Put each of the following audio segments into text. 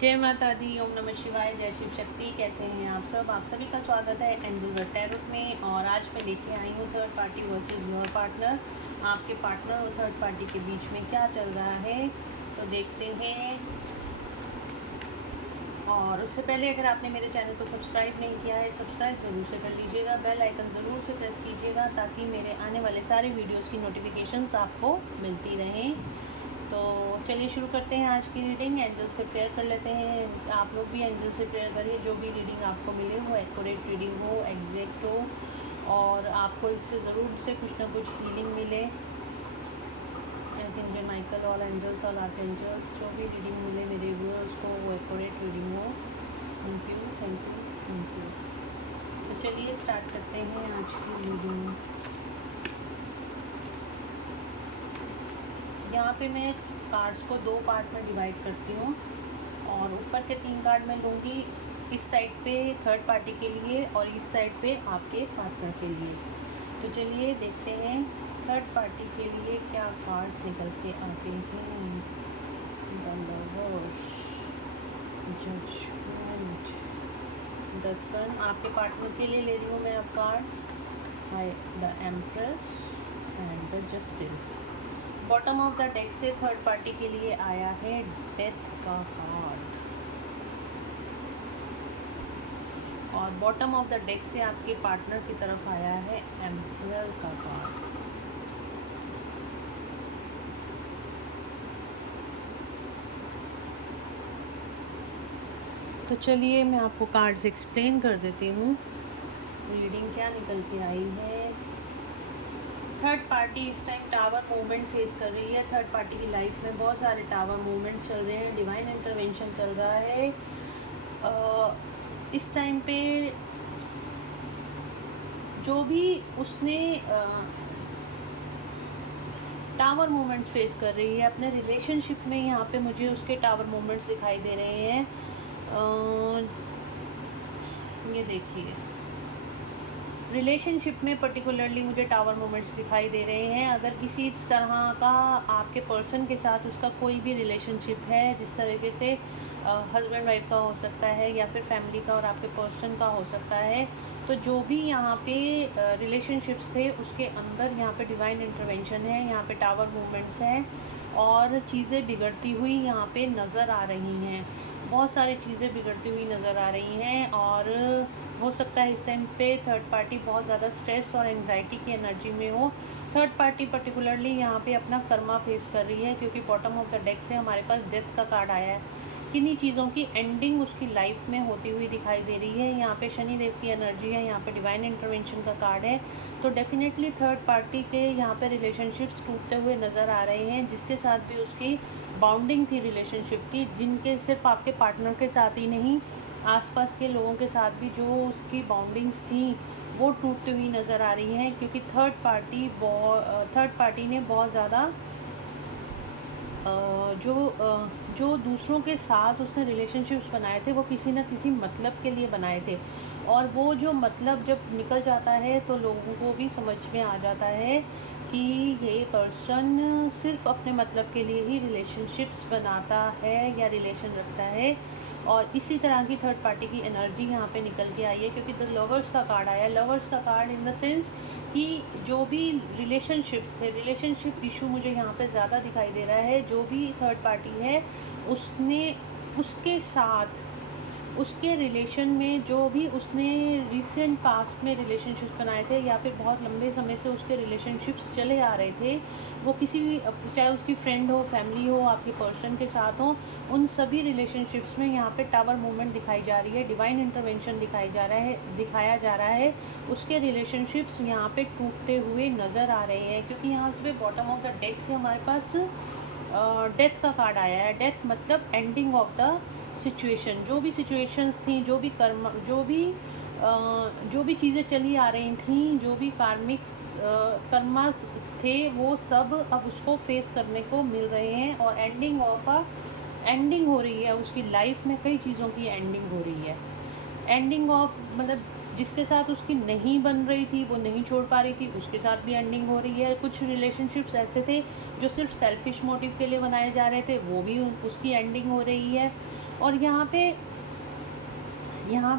जय माता दी, ओम नमः शिवाय, जय शिव शक्ति। कैसे हैं आप सब? आप सभी का स्वागत है एंजल टैरोट में। और आज मैं लेके आई हूँ third party versus your partner. आपके पार्टनर और थर्ड पार्टी के बीच में क्या चल रहा है तो देखते हैं। और उससे पहले अगर आपने मेरे चैनल को सब्सक्राइब नहीं किया है, सब्सक्राइब ज़रूर से कर लीजिएगा, बेल आइकन ज़रूर से प्रेस कीजिएगा ताकि मेरे आने वाले सारे वीडियोस की नोटिफिकेशंस आपको मिलती रहें। तो चलिए शुरू करते हैं आज की रीडिंग। एंजल से प्रेयर कर लेते हैं। आप लोग भी एंजल से प्रेयर करिए, जो भी रीडिंग आपको मिले वो एक्यूरेट रीडिंग हो, एग्जैक्ट हो और आपको इससे ज़रूर से कुछ ना कुछ हीलिंग मिले। आर्कएंजल माइकल, ऑल एंजल्स और आर्कएंजल्स, जो भी रीडिंग मिले मेरे व्यूअर्स को वो एक्यूरेट रीडिंग हो। Thank you, thank you, thank you. तो चलिए स्टार्ट करते हैं आज की रीडिंग। यहाँ पे मैं कार्ड्स को दो पार्ट में डिवाइड करती हूँ और ऊपर के 3 कार्ड मैं लूँगी इस साइड पे थर्ड पार्टी के लिए और इस साइड पे आपके पार्टनर के लिए। तो चलिए देखते हैं थर्ड पार्टी के लिए क्या कार्ड्स निकल के आते हैं। द लवर्स, जजमेंट, द सन। आपके पार्टनर के लिए ले रही हूँ मैं अब cards. The empress and the justice. Bottom of the deck से थर्ड पार्टी के लिए आया है डेथ का कार्ड और बॉटम ऑफ द डेक से आपके पार्टनर की तरफ आया है एम्परर का कार्ड। तो चलिए मैं आपको कार्ड्स एक्सप्लेन कर देती हूँ रीडिंग क्या निकल के आई है। थर्ड पार्टी इस टाइम टावर मूवमेंट फेस कर रही है। थर्ड पार्टी की लाइफ में बहुत सारे टावर मूवमेंट्स चल रहे हैं, डिवाइन इंटरवेंशन चल रहा है। इस टाइम पे जो भी उसने टावर मूवमेंट्स फेस कर रही है अपने रिलेशनशिप में, यहाँ पे मुझे उसके टावर मूवमेंट्स दिखाई दे रहे हैं। ये देखिए रिलेशनशिप में पर्टिकुलरली मुझे टावर मोमेंट्स दिखाई दे रहे हैं। अगर किसी तरह का आपके पर्सन के साथ उसका कोई भी रिलेशनशिप है, जिस तरीके से हस्बैंड वाइफ का हो सकता है या फिर फैमिली का और आपके पर्सन का हो सकता है, तो जो भी यहाँ पे रिलेशनशिप्स थे उसके अंदर यहाँ पे डिवाइन इंटरवेंशन है, यहाँ पे टावर मूवमेंट्स हैं और चीज़ें बिगड़ती हुई यहाँ पे नज़र आ रही हैं। बहुत सारी चीज़ें बिगड़ती हुई नज़र आ रही हैं और हो सकता है इस टाइम पे थर्ड पार्टी बहुत ज़्यादा स्ट्रेस और एंजाइटी की एनर्जी में हो। थर्ड पार्टी पर्टिकुलरली यहाँ पे अपना कर्मा फेस कर रही है क्योंकि बॉटम ऑफ द डेक से हमारे पास डेथ का कार्ड आया है। किन्हीं चीज़ों की एंडिंग उसकी लाइफ में होती हुई दिखाई दे रही है। यहाँ पे शनि देव की एनर्जी है, यहाँ पे डिवाइन इंटरवेंशन का कार्ड है। तो डेफिनेटली थर्ड पार्टी के यहाँ पे रिलेशनशिप्स टूटते हुए नज़र आ रहे हैं, जिसके साथ भी उसकी बाउंडिंग थी रिलेशनशिप की, जिनके सिर्फ आपके पार्टनर के साथ ही नहीं आसपास के लोगों के साथ भी जो उसकी बाउंडिंग्स थी वो टूटती हुई नज़र आ रही हैं। क्योंकि थर्ड पार्टी ने बहुत ज़्यादा जो दूसरों के साथ उसने रिलेशनशिप्स बनाए थे वो किसी न किसी मतलब के लिए बनाए थे और वो जो मतलब जब निकल जाता है तो लोगों को भी समझ में आ जाता है कि ये पर्सन सिर्फ अपने मतलब के लिए ही रिलेशनशिप्स बनाता है या रिलेशन रखता है। और इसी तरह की थर्ड पार्टी की एनर्जी यहाँ पे निकल के आई है क्योंकि द लवर्स का कार्ड आया। लवर्स का कार्ड इन द सेंस कि जो भी रिलेशनशिप्स थे, रिलेशनशिप इशू मुझे यहाँ पे ज़्यादा दिखाई दे रहा है। जो भी थर्ड पार्टी है उसने उसके साथ उसके रिलेशन में जो भी उसने रिसेंट पास्ट में रिलेशनशिप्स बनाए थे या फिर बहुत लंबे समय से उसके रिलेशनशिप्स चले आ रहे थे, वो किसी भी, चाहे उसकी फ्रेंड हो, फैमिली हो, आपके पर्सन के साथ हो, उन सभी रिलेशनशिप्स में यहाँ पे टावर मूवमेंट दिखाई जा रही है, डिवाइन इंटरवेंशन दिखाया जा रहा है। उसके रिलेशनशिप्स यहाँ पे टूटते हुए नज़र आ रहे हैं क्योंकि यहाँ पे बॉटम ऑफ द डेक से हमारे पास डेथ का कार्ड आया है। डेथ मतलब एंडिंग ऑफ द सिचुएशन। जो भी सिचुएशंस थी, जो भी चीज़ें चली आ रही थी, जो भी कर्मास थे, वो सब अब उसको फेस करने को मिल रहे हैं और एंडिंग हो रही है उसकी लाइफ में। कई चीज़ों की एंडिंग हो रही है। एंडिंग ऑफ मतलब जिसके साथ उसकी नहीं बन रही थी, वो नहीं छोड़ पा रही थी, उसके साथ भी एंडिंग हो रही है। कुछ रिलेशनशिप्स ऐसे थे जो सिर्फ सेल्फिश मोटिव के लिए बनाए जा रहे थे, वो भी उसकी एंडिंग हो रही है। और यहाँ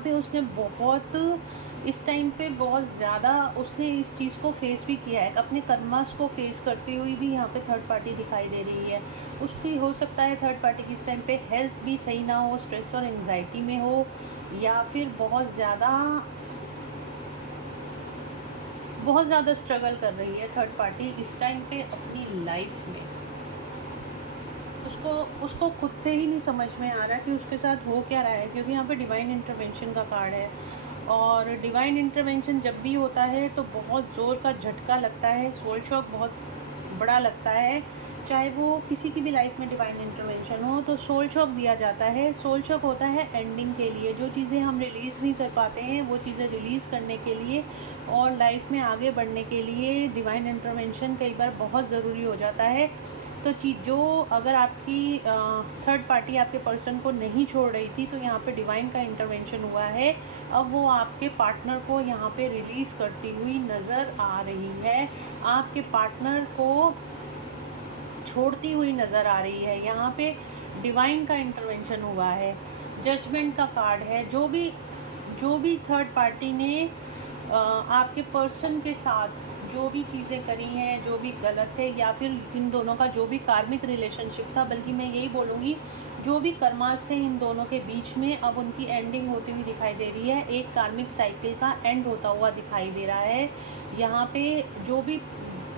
पे उसने बहुत इस टाइम पे बहुत ज़्यादा उसने इस चीज़ को फेस भी किया है, अपने कर्मास को फेस करती हुई भी यहाँ पे थर्ड पार्टी दिखाई दे रही है। उसकी हो सकता है थर्ड पार्टी की इस टाइम पे हेल्थ भी सही ना हो, स्ट्रेस और एंग्जाइटी में हो, या फिर बहुत ज़्यादा स्ट्रगल कर रही है थर्ड पार्टी इस टाइम पे अपनी लाइफ में। उसको उसको खुद से ही नहीं समझ में आ रहा कि उसके साथ हो क्या रहा है, क्योंकि यहाँ पे डिवाइन इंटरवेंशन का कार्ड है, और डिवाइन इंटरवेंशन जब भी होता है तो बहुत ज़ोर का झटका लगता है, सोल शॉक बहुत बड़ा लगता है। चाहे वो किसी की भी लाइफ में डिवाइन इंटरवेंशन हो तो सोल शॉक दिया जाता है। सोल शॉक होता है एंडिंग के लिए, जो चीज़ें हम रिलीज़ नहीं कर पाते हैं वो चीज़ें रिलीज़ करने के लिए और लाइफ में आगे बढ़ने के लिए डिवाइन इंटरवेंशन कई बार बहुत ज़रूरी हो जाता है। तो जो अगर आपकी थर्ड पार्टी आपके पर्सन को नहीं छोड़ रही थी तो यहाँ पे डिवाइन का इंटरवेंशन हुआ है। अब वो आपके पार्टनर को यहाँ पे रिलीज़ करती हुई नज़र आ रही है, आपके पार्टनर को छोड़ती हुई नज़र आ रही है। यहाँ पे डिवाइन का इंटरवेंशन हुआ है, जजमेंट का कार्ड है। जो भी थर्ड पार्टी ने आपके पर्सन के साथ जो भी चीज़ें करी हैं, जो भी गलत है, या फिर इन दोनों का जो भी कार्मिक रिलेशनशिप था, बल्कि मैं यही बोलूँगी जो भी कर्मास थे इन दोनों के बीच में, अब उनकी एंडिंग होती हुई दिखाई दे रही है। एक कार्मिक साइकिल का एंड होता हुआ दिखाई दे रहा है। यहाँ पे जो भी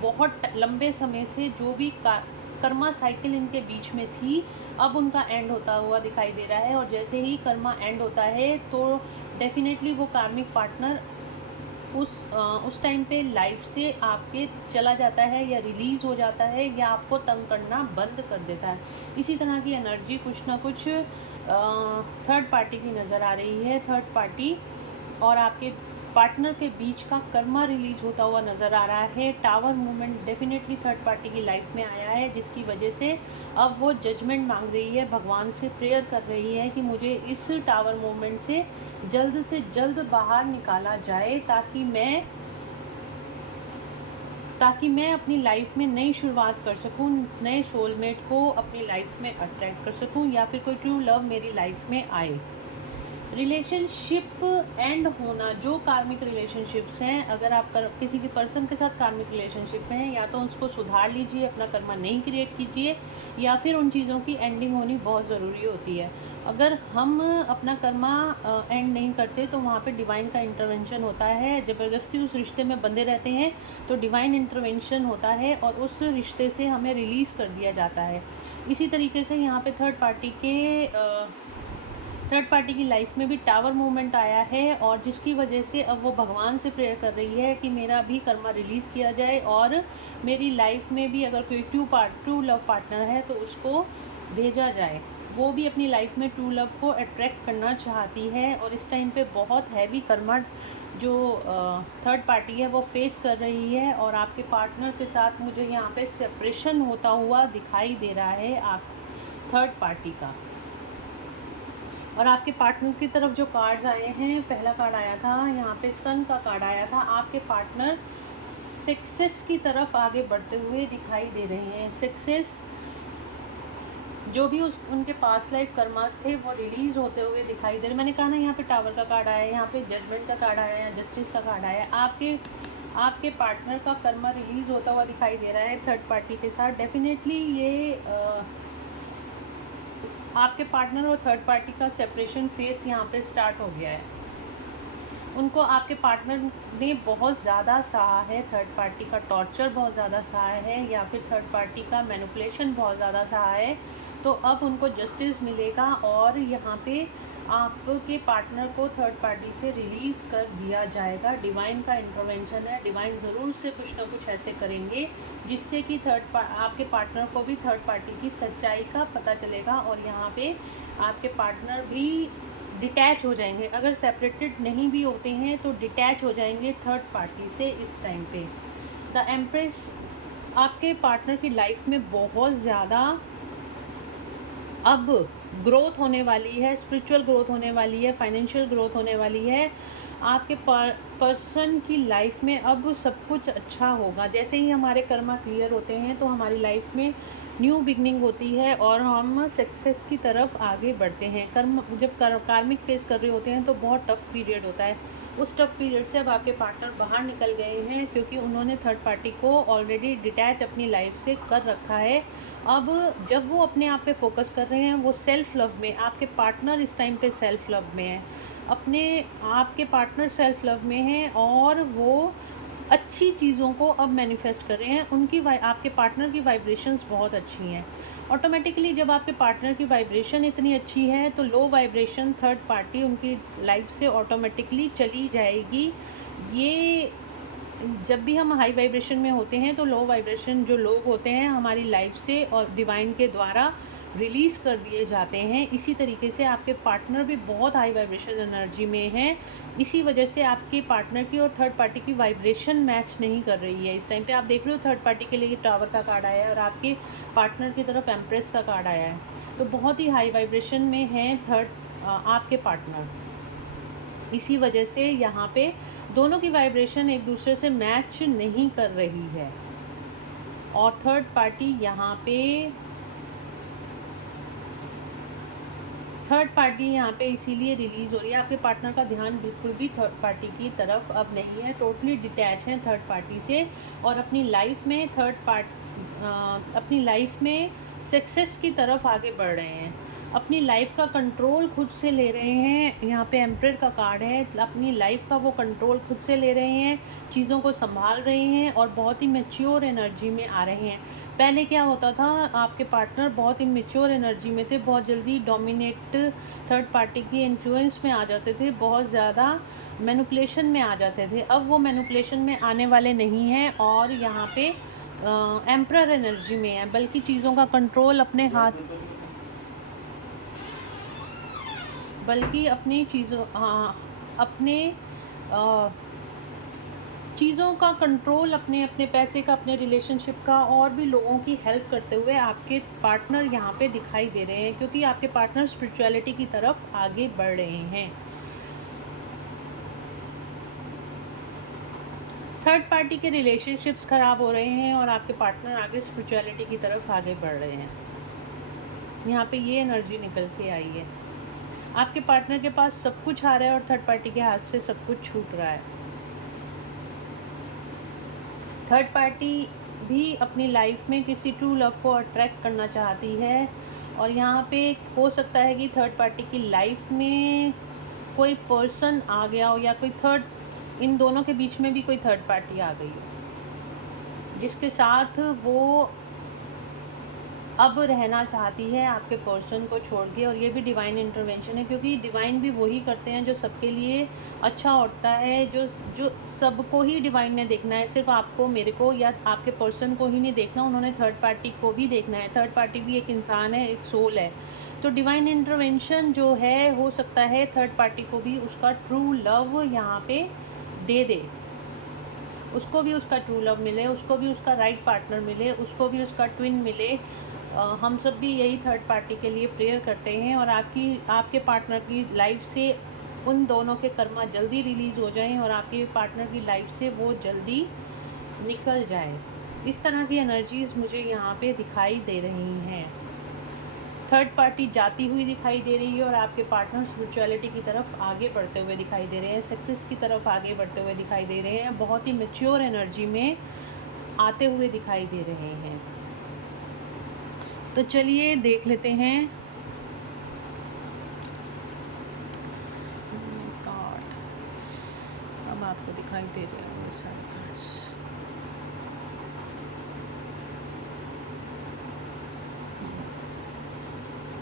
बहुत लंबे समय से जो भी कर्मा साइकिल इनके बीच में थी, अब उनका एंड होता हुआ दिखाई दे रहा है। और जैसे ही कर्मा एंड होता है तो डेफिनेटली वो कार्मिक पार्टनर उस टाइम पे लाइफ से आपके चला जाता है, या रिलीज़ हो जाता है, या आपको तंग करना बंद कर देता है। इसी तरह की एनर्जी कुछ ना कुछ थर्ड पार्टी की नज़र आ रही है। थर्ड पार्टी और आपके पार्टनर के बीच का कर्मा रिलीज होता हुआ नज़र आ रहा है। Tower movement definitely third party की लाइफ में आया है, जिसकी वजह से अब वो जजमेंट मांग रही है, भगवान से प्रेयर कर रही है कि मुझे इस टावर मूवमेंट से जल्द बाहर निकाला जाए, ताकि मैं अपनी लाइफ में नई शुरुआत कर सकूं, नए सोलमेट को अपनी लाइफ में अट्रैक्ट कर सकूं, या फिर कोई ट्रू लव मेरी लाइफ में आए। रिलेशनशिप एंड होना, जो कार्मिक रिलेशनशिप्स हैं, अगर आप किसी के पर्सन के साथ कार्मिक रिलेशनशिप में हैं, या तो उसको सुधार लीजिए, अपना कर्मा नहीं क्रिएट कीजिए, या फिर उन चीज़ों की एंडिंग होनी बहुत ज़रूरी होती है। अगर हम अपना कर्मा एंड नहीं करते तो वहाँ पे डिवाइन का इंटरवेंशन होता है। ज़बरदस्ती उस रिश्ते में बंधे रहते हैं तो डिवाइन इंटरवेंशन होता है और उस रिश्ते से हमें रिलीज़ कर दिया जाता है। इसी तरीके से यहाँ पे थर्ड पार्टी की लाइफ में भी टावर मूवमेंट आया है, और जिसकी वजह से अब वो भगवान से प्रेयर कर रही है कि मेरा भी कर्मा रिलीज़ किया जाए, और मेरी लाइफ में भी अगर कोई ट्रू लव पार्टनर है तो उसको भेजा जाए। वो भी अपनी लाइफ में ट्रू लव को अट्रैक्ट करना चाहती है, और इस टाइम पे बहुत हैवी कर्मा जो थर्ड पार्टी है वो फेस कर रही है। और आपके पार्टनर के साथ मुझे यहाँ पे सेपरेशन होता हुआ दिखाई दे रहा है आप थर्ड पार्टी का। और आपके पार्टनर की तरफ जो कार्ड्स आए हैं, पहला कार्ड आया था यहाँ पे सन का कार्ड आया था। आपके पार्टनर सक्सेस की तरफ आगे बढ़ते हुए दिखाई दे रहे हैं। सक्सेस जो भी उनके पास लाइफ कर्मास थे वो रिलीज़ होते हुए दिखाई दे रहे। मैंने कहा ना, यहाँ पे टावर का कार्ड आया है, यहाँ पे जजमेंट का कार्ड आया है, जस्टिस का कार्ड आया है। आपके पार्टनर का कर्मा रिलीज़ होता हुआ दिखाई दे रहा है थर्ड पार्टी के साथ। डेफिनेटली ये आपके पार्टनर और थर्ड पार्टी का सेपरेशन फेस यहाँ पे स्टार्ट हो गया है। उनको आपके पार्टनर ने बहुत ज़्यादा सहा है, थर्ड पार्टी का टॉर्चर बहुत ज़्यादा सहा है, या फिर थर्ड पार्टी का मैनिपुलेशन बहुत ज़्यादा सहा है। तो अब उनको जस्टिस मिलेगा, और यहाँ पे आपके पार्टनर को थर्ड पार्टी से रिलीज़ कर दिया जाएगा। डिवाइन का इंटरवेंशन है, डिवाइन ज़रूर से कुछ ना कुछ ऐसे करेंगे जिससे कि आपके पार्टनर को भी थर्ड पार्टी की सच्चाई का पता चलेगा, और यहाँ पे आपके पार्टनर भी डिटैच हो जाएंगे। अगर सेपरेटेड नहीं भी होते हैं तो डिटैच हो जाएंगे थर्ड पार्टी से इस टाइम पे। द एम्प्रेस, आपके पार्टनर की लाइफ में बहुत ज़्यादा अब ग्रोथ होने वाली है, स्पिरिचुअल ग्रोथ होने वाली है, फाइनेंशियल ग्रोथ होने वाली है। आपके पर्सन की लाइफ में अब सब कुछ अच्छा होगा। जैसे ही हमारे कर्मा क्लियर होते हैं तो हमारी लाइफ में न्यू बिगनिंग होती है और हम सक्सेस की तरफ आगे बढ़ते हैं। जब कार्मिक फेस कर रहे होते हैं तो बहुत टफ़ पीरियड होता है। उस टफ़ पीरियड से अब आपके पार्टनर बाहर निकल गए हैं, क्योंकि उन्होंने थर्ड पार्टी को ऑलरेडी डिटैच अपनी लाइफ से कर रखा है। अब जब वो अपने आप पे फोकस कर रहे हैं, वो सेल्फ़ लव में, आपके पार्टनर इस टाइम पे सेल्फ़ लव में है, अपने आपके पार्टनर सेल्फ़ लव में हैं और वो अच्छी चीज़ों को अब मैनिफेस्ट कर रहे हैं। आपके पार्टनर की वाइब्रेशंस बहुत अच्छी हैं। ऑटोमेटिकली जब आपके पार्टनर की वाइब्रेशन इतनी अच्छी है तो लो वाइब्रेशन थर्ड पार्टी उनकी लाइफ से ऑटोमेटिकली चली जाएगी। ये जब भी हम हाई वाइब्रेशन में होते हैं तो लो वाइब्रेशन जो लोग होते हैं हमारी लाइफ से और डिवाइन के द्वारा रिलीज़ कर दिए जाते हैं। इसी तरीके से आपके पार्टनर भी बहुत हाई वाइब्रेशन एनर्जी में हैं। इसी वजह से आपके पार्टनर की और थर्ड पार्टी की वाइब्रेशन मैच नहीं कर रही है। इस टाइम पे आप देख रहे हो थर्ड पार्टी के लिए टावर का कार्ड आया है और आपके पार्टनर की तरफ एम्प्रेस का कार्ड आया है। तो बहुत ही हाई वाइब्रेशन में हैं आपके पार्टनर। इसी वजह से यहाँ पे दोनों की वाइब्रेशन एक दूसरे से मैच नहीं कर रही है और थर्ड पार्टी यहाँ पे इसीलिए रिलीज़ हो रही है। आपके पार्टनर का ध्यान बिल्कुल भी थर्ड पार्टी की तरफ अब नहीं है, टोटली डिटैच हैं थर्ड पार्टी से और अपनी लाइफ में सक्सेस की तरफ आगे बढ़ रहे हैं। अपनी लाइफ का कंट्रोल खुद से ले रहे हैं। यहाँ पे एम्परर का कार्ड है। अपनी लाइफ का वो कंट्रोल खुद से ले रहे हैं, चीज़ों को संभाल रहे हैं और बहुत ही मैच्योर एनर्जी में आ रहे हैं। पहले क्या होता था, आपके पार्टनर बहुत ही मैच्योर एनर्जी में थे, बहुत जल्दी डोमिनेट थर्ड पार्टी की इन्फ्लुएंस में आ जाते थे, बहुत ज़्यादा मैनिपुलेशन में आ जाते थे। अब वो मैनिपुलेशन में आने वाले नहीं हैं और यहाँ पे एम्परर एनर्जी में है, बल्कि चीज़ों का कंट्रोल अपने हाथ, बल्कि अपनी चीज़ों का कंट्रोल अपने पैसे का, अपने रिलेशनशिप का और भी लोगों की हेल्प करते हुए आपके पार्टनर यहाँ पे दिखाई दे रहे हैं, क्योंकि आपके पार्टनर स्पिरिचुअलिटी की तरफ आगे बढ़ रहे हैं। थर्ड पार्टी के रिलेशनशिप्स ख़राब हो रहे हैं और आपके पार्टनर आगे स्पिरिचुअलिटी की तरफ आगे बढ़ रहे हैं। यहाँ पे ये एनर्जी निकल के आई है। आपके पार्टनर के पास सब कुछ आ रहा है और थर्ड पार्टी के हाथ से सब कुछ छूट रहा है। थर्ड पार्टी भी अपनी लाइफ में किसी ट्रू लव को अट्रैक्ट करना चाहती है और यहाँ पे हो सकता है कि थर्ड पार्टी की लाइफ में कोई पर्सन आ गया हो या इन दोनों के बीच में भी कोई थर्ड पार्टी आ गई हो, जिसके साथ वो अब रहना चाहती है आपके पर्सन को छोड़ के। और ये भी डिवाइन इंटरवेंशन है, क्योंकि डिवाइन भी वही करते हैं जो सबके लिए अच्छा होता है, जो सबको ही डिवाइन ने देखना है, सिर्फ आपको, मेरे को या आपके पर्सन को ही नहीं देखना, उन्होंने थर्ड पार्टी को भी देखना है। थर्ड पार्टी भी एक इंसान है, एक सोल है। तो डिवाइन इंटरवेंशन जो है, हो सकता है थर्ड पार्टी को भी उसका ट्रू लव यहाँ पे दे दे, उसको भी उसका ट्रू लव मिले, उसको भी उसका राइट पार्टनर मिले, उसको भी उसका ट्विन मिले। हम सब भी यही थर्ड पार्टी के लिए प्रेयर करते हैं और आपके पार्टनर की लाइफ से उन दोनों के कर्मा जल्दी रिलीज़ हो जाएं और आपके पार्टनर की लाइफ से वो जल्दी निकल जाए। इस तरह की एनर्जीज़ मुझे यहाँ पे दिखाई दे रही हैं। थर्ड पार्टी जाती हुई दिखाई दे रही है और आपके पार्टनर स्पिरिचुअलिटी की तरफ आगे बढ़ते हुए दिखाई दे रहे हैं, सक्सेस की तरफ आगे बढ़ते हुए दिखाई दे रहे हैं, बहुत ही मैच्योर एनर्जी में आते हुए दिखाई दे रहे हैं। तो चलिए देख लेते हैं। अब आपको दिखाई दे रहे हैं सारे कार्ड्स।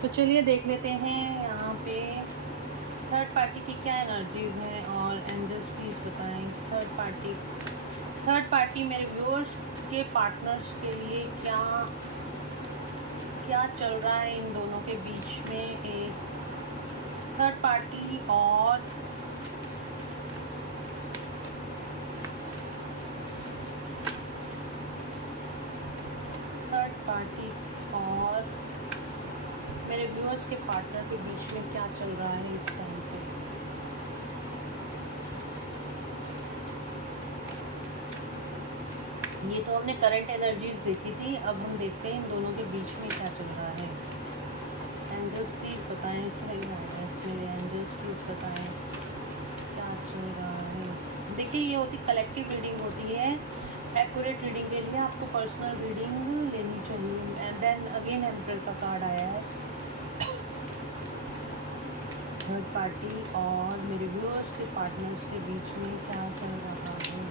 तो चलिए देख लेते हैं यहाँ पे थर्ड पार्टी की क्या एनर्जीज हैं और एंजल्स प्लीज़ बताएं। थर्ड पार्टी मेरे व्यूअर्स के पार्टनर्स के लिए क्या चल रहा है इन दोनों के बीच में। एक थर्ड पार्टी और मेरे व्यूअर्स के पार्टनर के बीच में क्या चल रहा है इस टाइम पे। ये तो हमने करंट एनर्जीज देखी थी, अब हम देखते हैं इन दोनों के बीच में क्या चल रहा है। एंजल्स प्लीज़ बताएं, सही मेरे एंजल्स प्लीज़ बताएं क्या चल रहा है। देखिए ये होती कलेक्टिव रीडिंग होती है। एक्यूरेट रीडिंग के लिए आपको पर्सनल रीडिंग लेनी चाहिए। एंड देन अगेन एम्परर का कार्ड आया है। थर्ड पार्टी और मेरे व्यूअर्स के पार्टनर्स के बीच में क्या चल रहा है।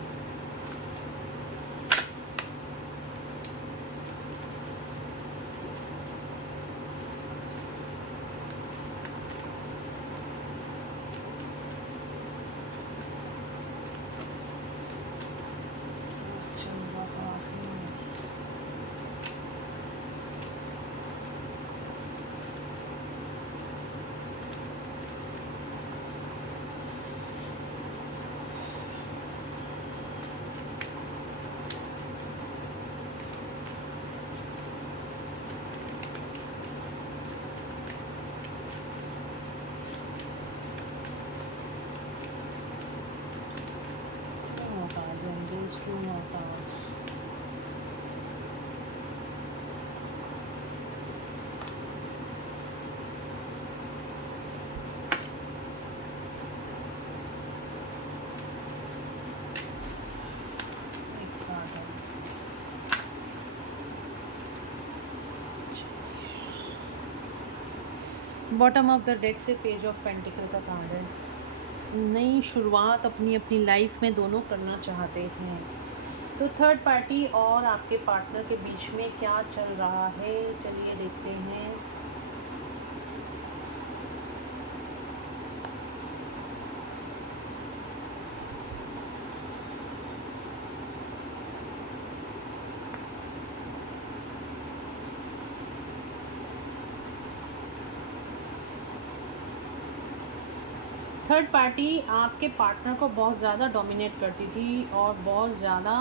बॉटम ऑफ द डेक से पेज ऑफ पेंटिकल का कार्ड है। नई शुरुआत अपनी अपनी लाइफ में दोनों करना चाहते हैं। तो थर्ड पार्टी और आपके पार्टनर के बीच में क्या चल रहा है, चलिए देखते हैं। थर्ड पार्टी आपके पार्टनर को बहुत ज़्यादा डोमिनेट करती थी और बहुत ज़्यादा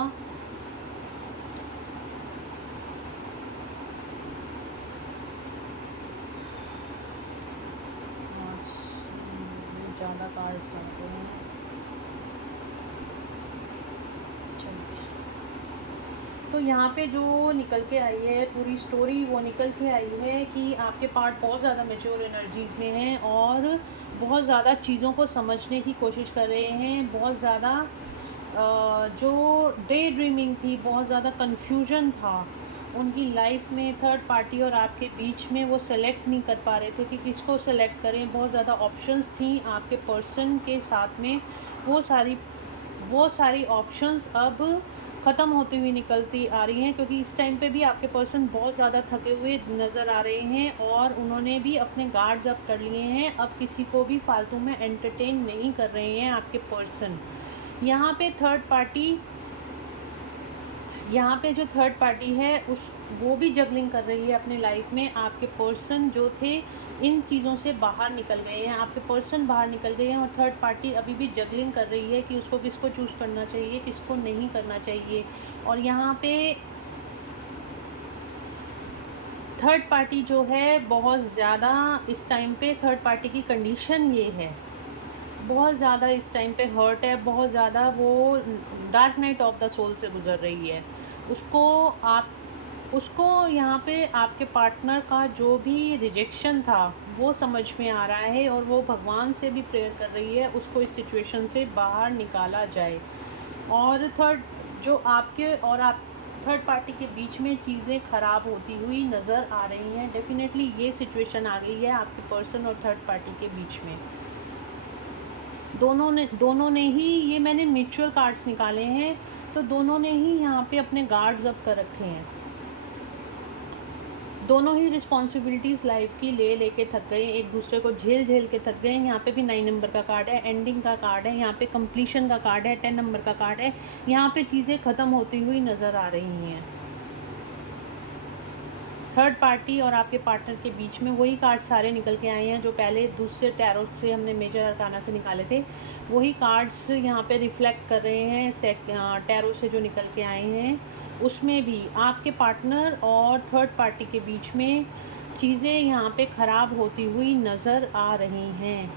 कार्ड्स आते हैं। तो यहाँ पे जो निकल के आई है पूरी स्टोरी, वो निकल के आई है कि आपके पार्ट बहुत ज़्यादा मैच्योर एनर्जीज़ में हैं और बहुत ज़्यादा चीज़ों को समझने की कोशिश कर रहे हैं। बहुत ज़्यादा जो डे ड्रीमिंग थी, बहुत ज़्यादा कन्फ्यूजन था उनकी लाइफ में। थर्ड पार्टी और आपके बीच में वो सेलेक्ट नहीं कर पा रहे थे कि किसको सेलेक्ट करें। बहुत ज़्यादा ऑप्शंस थी आपके पर्सन के साथ में। वो सारी ऑप्शंस अब ख़त्म होती हुई निकलती आ रही हैं, क्योंकि इस टाइम पे भी आपके पर्सन बहुत ज़्यादा थके हुए नज़र आ रहे हैं और उन्होंने भी अपने गार्ड्स अप कर लिए हैं। अब किसी को भी फालतू में एंटरटेन नहीं कर रहे हैं आपके पर्सन। यहाँ पे जो थर्ड पार्टी है वो भी जगलिंग कर रही है अपनी लाइफ में। आपके पर्सन जो थे इन चीज़ों से बाहर निकल गए हैं, आपके पर्सन बाहर निकल गए हैं और थर्ड पार्टी अभी भी जगलिंग कर रही है कि उसको किसको चूज़ करना चाहिए, किसको नहीं करना चाहिए। और यहाँ पे थर्ड पार्टी जो है बहुत ज़्यादा इस टाइम पे थर्ड पार्टी की कंडीशन ये है, बहुत ज़्यादा इस टाइम पे हर्ट है, बहुत ज़्यादा वो dark night of the soul से गुज़र रही है। उसको यहाँ पे आपके पार्टनर का जो भी रिजेक्शन था वो समझ में आ रहा है और वो भगवान से भी प्रेयर कर रही है उसको इस सिचुएशन से बाहर निकाला जाए। और थर्ड पार्टी के बीच में चीज़ें ख़राब होती हुई नज़र आ रही हैं। डेफिनेटली ये सिचुएशन आ गई है आपके पर्सन और थर्ड पार्टी के बीच में। दोनों ने ही, ये मैंने म्यूचुअल कार्ड्स निकाले हैं, तो दोनों ने ही यहाँ पे अपने गार्ड्स अप कर रखे हैं। दोनों ही रिस्पॉन्सिबिलिटीज़ लाइफ की लेके थक गए, एक दूसरे को झेल के थक गए। यहाँ पे भी 9 नंबर का कार्ड है, एंडिंग का कार्ड है, यहाँ पे कंप्लीशन का कार्ड है, 10 नंबर का कार्ड है। यहाँ पे चीज़ें ख़त्म होती हुई नज़र आ रही हैं। थर्ड पार्टी और आपके पार्टनर के बीच में वही कार्ड सारे निकल के आए हैं जो पहले दूसरे टैरो से हमने मेजर अरकाना से निकाले थे। वही कार्ड्स यहाँ पे रिफ्लेक्ट कर रहे हैं टैरो से जो निकल के आए हैं। उसमें भी आपके पार्टनर और थर्ड पार्टी के बीच में चीज़ें यहाँ पे ख़राब होती हुई नज़र आ रही हैं।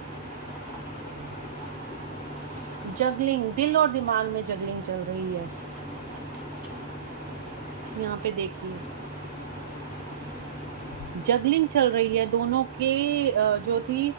जगलिंग, दिल और दिमाग में जगलिंग चल रही है। यहाँ पे देखिए जगलिंग चल रही है दोनों के जो थी।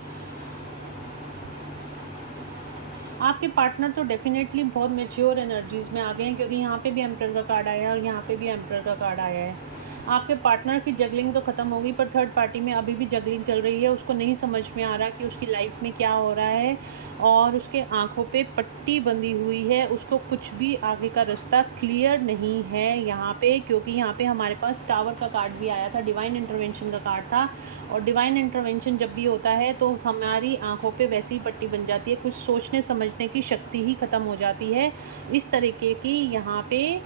आपके पार्टनर तो डेफिनेटली बहुत मैच्योर एनर्जीज़ में आ गए हैं, क्योंकि यहाँ पे भी एम्परर का कार्ड आया है और यहाँ पे भी एम्परर का कार्ड आया है। आपके पार्टनर की जगलिंग तो ख़त्म होगी, पर थर्ड पार्टी में अभी भी जगलिंग चल रही है। उसको नहीं समझ में आ रहा कि उसकी लाइफ में क्या हो रहा है, और उसके आंखों पे पट्टी बंधी हुई है। उसको कुछ भी आगे का रास्ता क्लियर नहीं है यहाँ पे, क्योंकि यहाँ पे हमारे पास टावर का कार्ड भी आया था, डिवाइन इंटरवेंशन का कार्ड था। और डिवाइन इंटरवेंशन जब भी होता है तो हमारी आंखों पे वैसी ही पट्टी बन जाती है, कुछ सोचने समझने की शक्ति ही ख़त्म हो जाती है। इस तरीके की यहाँ पे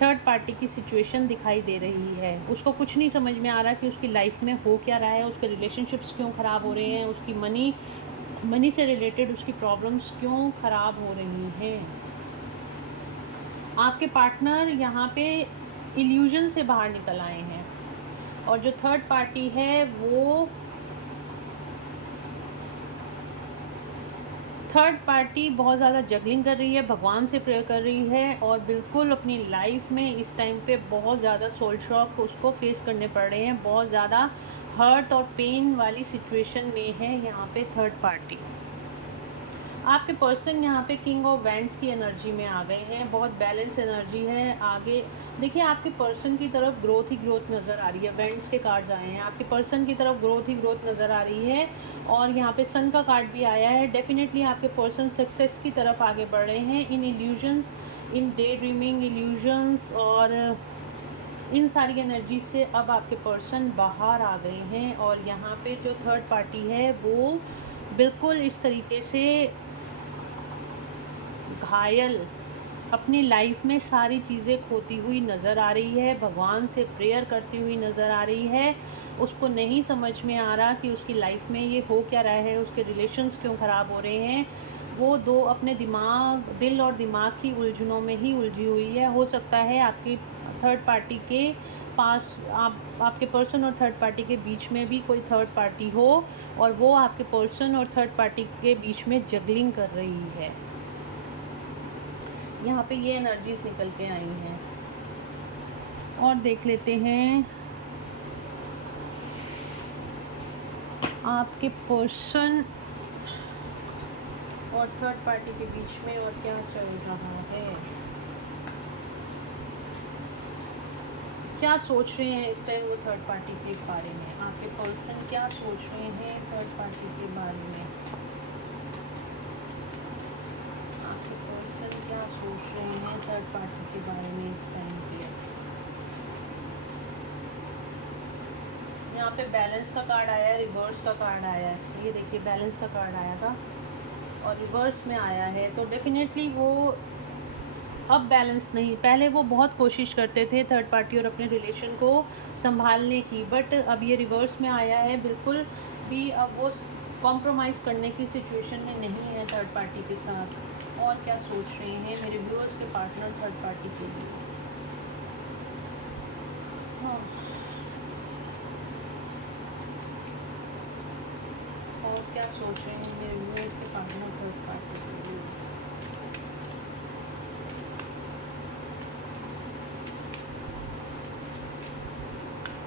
थर्ड पार्टी की सिचुएशन दिखाई दे रही है। उसको कुछ नहीं समझ में आ रहा कि उसकी लाइफ में हो क्या रहा है, उसके रिलेशनशिप्स क्यों ख़राब हो रहे हैं, उसकी मनी से रिलेटेड उसकी प्रॉब्लम्स क्यों ख़राब हो रही हैं। आपके पार्टनर यहाँ पे इल्यूजन से बाहर निकल आए हैं, और जो थर्ड पार्टी है वो थर्ड पार्टी बहुत ज़्यादा जगलिंग कर रही है, भगवान से प्रेयर कर रही है, और बिल्कुल अपनी लाइफ में इस टाइम पे बहुत ज़्यादा सोल शॉक उसको फेस करने पड़ रहे हैं। बहुत ज़्यादा हर्ट और पेन वाली सिचुएशन में है यहाँ पे थर्ड पार्टी। आपके पर्सन यहाँ पे किंग ऑफ वैंड्स की एनर्जी में आ गए हैं, बहुत बैलेंस एनर्जी है। आगे देखिए आपके पर्सन की तरफ ग्रोथ ही ग्रोथ नज़र आ रही है। वैंड्स के कार्ड्स आए हैं, आपके पर्सन की तरफ ग्रोथ ही ग्रोथ नज़र आ रही है, और यहाँ पे सन का कार्ड भी आया है। डेफिनेटली आपके पर्सन सक्सेस की तरफ आगे बढ़ रहे हैं, इन इल्यूजन्स, इन डे ड्रीमिंग इल्यूजन्स, और इन सारी एनर्जी से अब आपके पर्सन बाहर आ गए हैं। और यहाँ पे जो थर्ड पार्टी है वो बिल्कुल इस तरीके से घायल, अपनी लाइफ में सारी चीज़ें खोती हुई नज़र आ रही है, भगवान से प्रेयर करती हुई नज़र आ रही है। उसको नहीं समझ में आ रहा कि उसकी लाइफ में ये हो क्या रहा है, उसके रिलेशंस क्यों ख़राब हो रहे हैं। वो दो अपने दिल और दिमाग की उलझनों में ही उलझी हुई है। हो सकता है आपकी थर्ड पार्टी के पास आपके पर्सन और थर्ड पार्टी के बीच में भी कोई थर्ड पार्टी हो, और वो आपके पर्सन और थर्ड पार्टी के बीच में जगलिंग कर रही है। यहाँ पे ये एनर्जीज निकल के आई हैं। और देख लेते हैं आपके पर्सन और थर्ड पार्टी के बीच में और क्या चल रहा है, क्या सोच रहे हैं इस टाइम वो थर्ड पार्टी के बारे में। आपके पर्सन क्या सोच रहे हैं थर्ड पार्टी के बारे में, आपके पर्सन क्या सोच रहे हैं थर्ड पार्टी के बारे में इस टाइम पे। यहाँ पे बैलेंस का कार्ड आया है, रिवर्स का कार्ड आया है। ये देखिए बैलेंस का कार्ड आया था और रिवर्स में आया है, तो डेफिनेटली वो अब बैलेंस नहीं। पहले वो बहुत कोशिश करते थे थर्ड पार्टी और अपने रिलेशन को संभालने की, बट अब ये रिवर्स में आया है। बिल्कुल भी अब वो कॉम्प्रोमाइज़ करने की सिचुएशन में नहीं है थर्ड पार्टी के साथ। और क्या सोच रहे हैं मेरे व्यूअर्स के पार्टनर थर्ड पार्टी के लिए। हाँ, और क्या सोच रहे हैं मेरे व्यूअर्स के पार्टनर थर्ड पार्टी के लिए।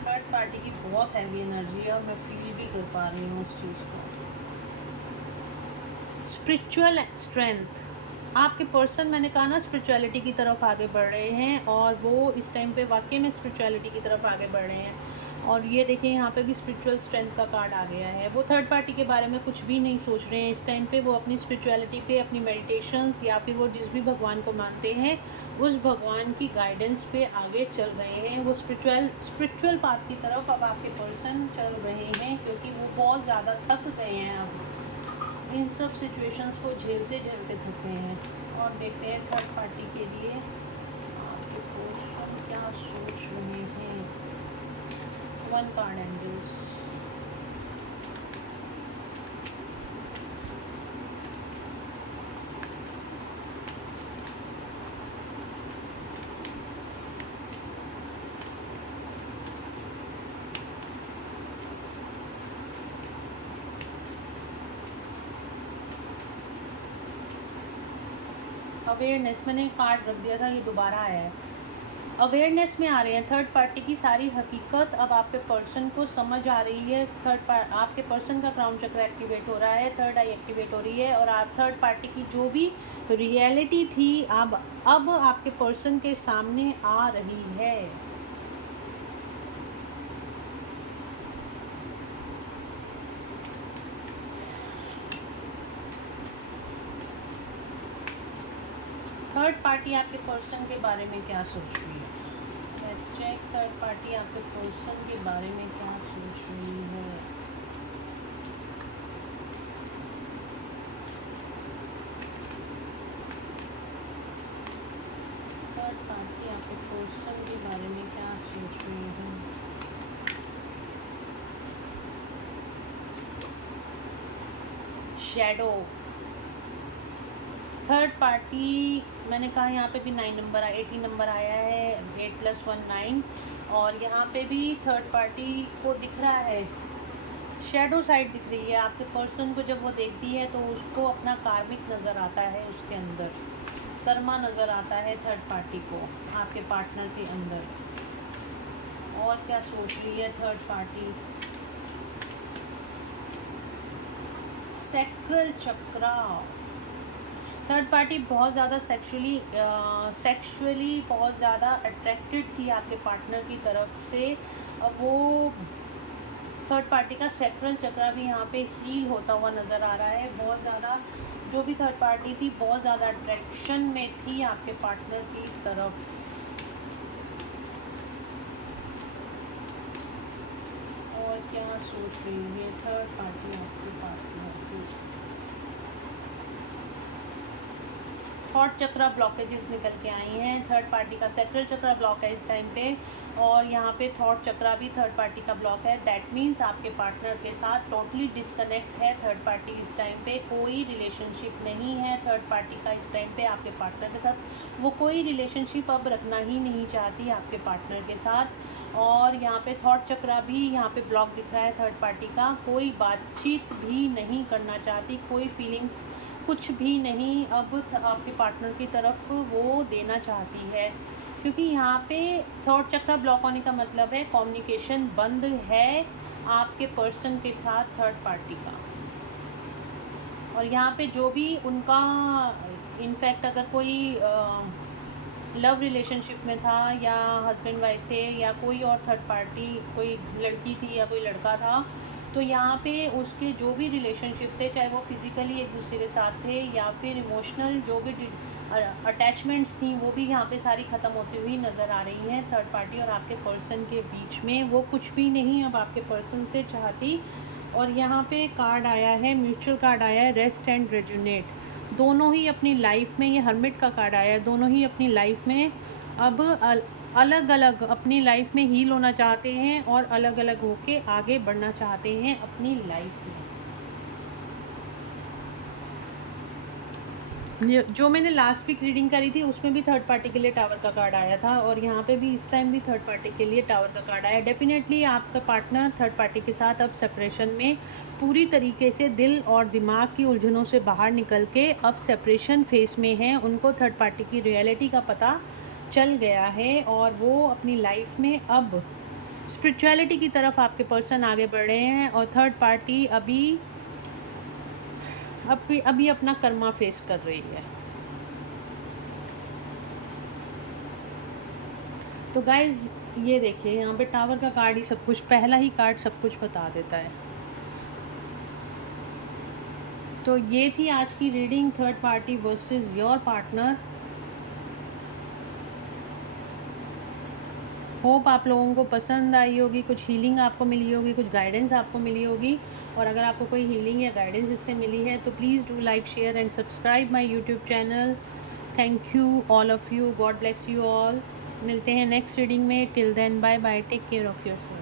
थर्ड पार्टी की बहुत हैवी एनर्जी है और मैं फील भी कर पा रही हूँ उस चीज़ को। स्पिरिचुअल स्ट्रेंथ, आपके पर्सन मैंने कहा ना स्पिरिचुअलिटी की तरफ आगे बढ़ रहे हैं, और वो इस टाइम पे वाकई में स्पिरिचुअलिटी की तरफ आगे बढ़ रहे हैं। और ये देखिए यहाँ पे भी स्पिरिचुअल स्ट्रेंथ का कार्ड आ गया है। वो थर्ड पार्टी के बारे में कुछ भी नहीं सोच रहे हैं इस टाइम पे। वो अपनी स्पिरिचुअलिटी पे, अपनी मेडिटेशंस, या फिर वो जिस भी भगवान को मानते हैं उस भगवान की गाइडेंस पे आगे चल रहे हैं। वो स्पिरिचुअल पाथ की तरफ अब आपके पर्सन चल रहे हैं, क्योंकि वो बहुत ज़्यादा थक गए हैं अब इन सब सिचुएशंस को झेलते झेलते थक गए हैं। और देखते हैं थर्ड पार्टी के लिए आपके पर्सन क्या सोच रहे हैं। वन कार्ड एंजल्स, अवेयरनेस, मैंने कार्ड रख दिया था, ये दोबारा आया है। अवेयरनेस में आ रहे हैं। थर्ड पार्टी की सारी हकीकत अब आपके पर्सन को समझ आ रही है। आपके पर्सन का क्राउन चक्र एक्टिवेट हो रहा है, थर्ड आई एक्टिवेट हो रही है, और आप थर्ड पार्टी की जो भी रियलिटी थी अब आपके पर्सन के सामने आ रही है। थर्ड पार्टी आपके पर्सन के बारे में क्या सोच रही है? लेट्स चेक, थर्ड पार्टी आपके पर्सन के बारे में क्या सोच रही है। थर्ड पार्टी आपके पर्सन के बारे में क्या सोच रही है? शैडो। थर्ड पार्टी, मैंने कहा यहाँ पे भी 9 नंबर 18 नंबर आया है, 8 + 1 9, और यहाँ पे भी थर्ड पार्टी को दिख रहा है शैडो साइड दिख रही है। आपके पर्सन को जब वो देखती है तो उसको अपना कार्मिक नज़र आता है, उसके अंदर कर्मा नज़र आता है थर्ड पार्टी को आपके पार्टनर के अंदर। और क्या सोच रही है थर्ड पार्टी? सैक्रल चक्रा। थर्ड पार्टी बहुत ज़्यादा सेक्सुअली बहुत ज़्यादा अट्रैक्टेड थी आपके पार्टनर की तरफ से। अब वो थर्ड पार्टी का सैक्रल चक्रा भी यहाँ पे हील होता हुआ नज़र आ रहा है। बहुत ज़्यादा जो भी थर्ड पार्टी थी बहुत ज़्यादा अट्रैक्शन में थी आपके पार्टनर की तरफ। और क्या सोच रही है थर्ड पार्टी आपके पार्टनर की? थॉट चक्रा ब्लॉकेजेस निकल के आई हैं। थर्ड पार्टी का सैक्रल चक्रा ब्लॉक है इस टाइम पे, और यहाँ पे थॉट चक्रा भी थर्ड पार्टी का ब्लॉक है। दैट मीन्स आपके पार्टनर के साथ टोटली डिस्कनेक्ट है थर्ड पार्टी इस टाइम पे। कोई रिलेशनशिप नहीं है थर्ड पार्टी का इस टाइम पे आपके पार्टनर के साथ। वो कोई रिलेशनशिप अब रखना ही नहीं चाहती आपके पार्टनर के साथ। और यहाँ पे थॉट चक्रा भी यहाँ पे ब्लॉक दिख रहा है थर्ड पार्टी का। कोई बातचीत भी नहीं करना चाहती, कोई फीलिंग्स कुछ भी नहीं अब आपके पार्टनर की तरफ वो देना चाहती है, क्योंकि यहाँ पे थॉट चक्र ब्लॉक होने का मतलब है कम्युनिकेशन बंद है आपके पर्सन के साथ थर्ड पार्टी का। और यहाँ पे जो भी उनका इनफैक्ट अगर कोई लव रिलेशनशिप में था या हस्बैंड वाइफ थे या कोई और थर्ड पार्टी, कोई लड़की थी या कोई लड़का था, तो यहाँ पे उसके जो भी रिलेशनशिप थे, चाहे वो फिज़िकली एक दूसरे के साथ थे या फिर इमोशनल जो भी अटैचमेंट्स थी, वो भी यहाँ पे सारी ख़त्म होती हुई नज़र आ रही हैं थर्ड पार्टी और आपके पर्सन के बीच में। वो कुछ भी नहीं अब आपके पर्सन से चाहती। और यहाँ पे कार्ड आया है, म्यूचुअल कार्ड आया है, रेस्ट एंड रेजुनेट। दोनों ही अपनी लाइफ में, ये हर्मिट का कार्ड आया है, दोनों ही अपनी लाइफ में अब अलग अलग अपनी लाइफ में हील होना चाहते हैं और अलग अलग होके आगे बढ़ना चाहते हैं अपनी लाइफ में। जो मैंने लास्ट वीक रीडिंग करी थी उसमें भी थर्ड पार्टी के लिए टावर का कार्ड आया था, और यहाँ पे भी इस टाइम भी थर्ड पार्टी के लिए टावर का कार्ड आया। डेफिनेटली आपका पार्टनर थर्ड पार्टी के साथ अब सेपरेशन में पूरी तरीके से दिल और दिमाग की उलझनों से बाहर निकल के अब सेपरेशन फेस में है। उनको थर्ड पार्टी की रियलिटी का पता चल गया है और वो अपनी लाइफ में अब स्पिरिचुअलिटी की तरफ आपके पर्सन आगे बढ़ रहे हैं, और थर्ड पार्टी अभी अपना कर्मा फेस कर रही है। तो गाइज ये देखिए यहाँ पे टावर का कार्ड ही सब कुछ, पहला ही कार्ड सब कुछ बता देता है। तो ये थी आज की reading, third party versus your partner. Hope आप लोगों को पसंद आई होगी, कुछ हीलिंग आपको मिली होगी, कुछ गाइडेंस आपको मिली होगी। और अगर आपको कोई हीलिंग या गाइडेंस इससे मिली है तो please do like, share and subscribe my YouTube channel. Thank you all of you, God bless you all. मिलते हैं नेक्स्ट रीडिंग में। Till then bye bye, take care of yourself.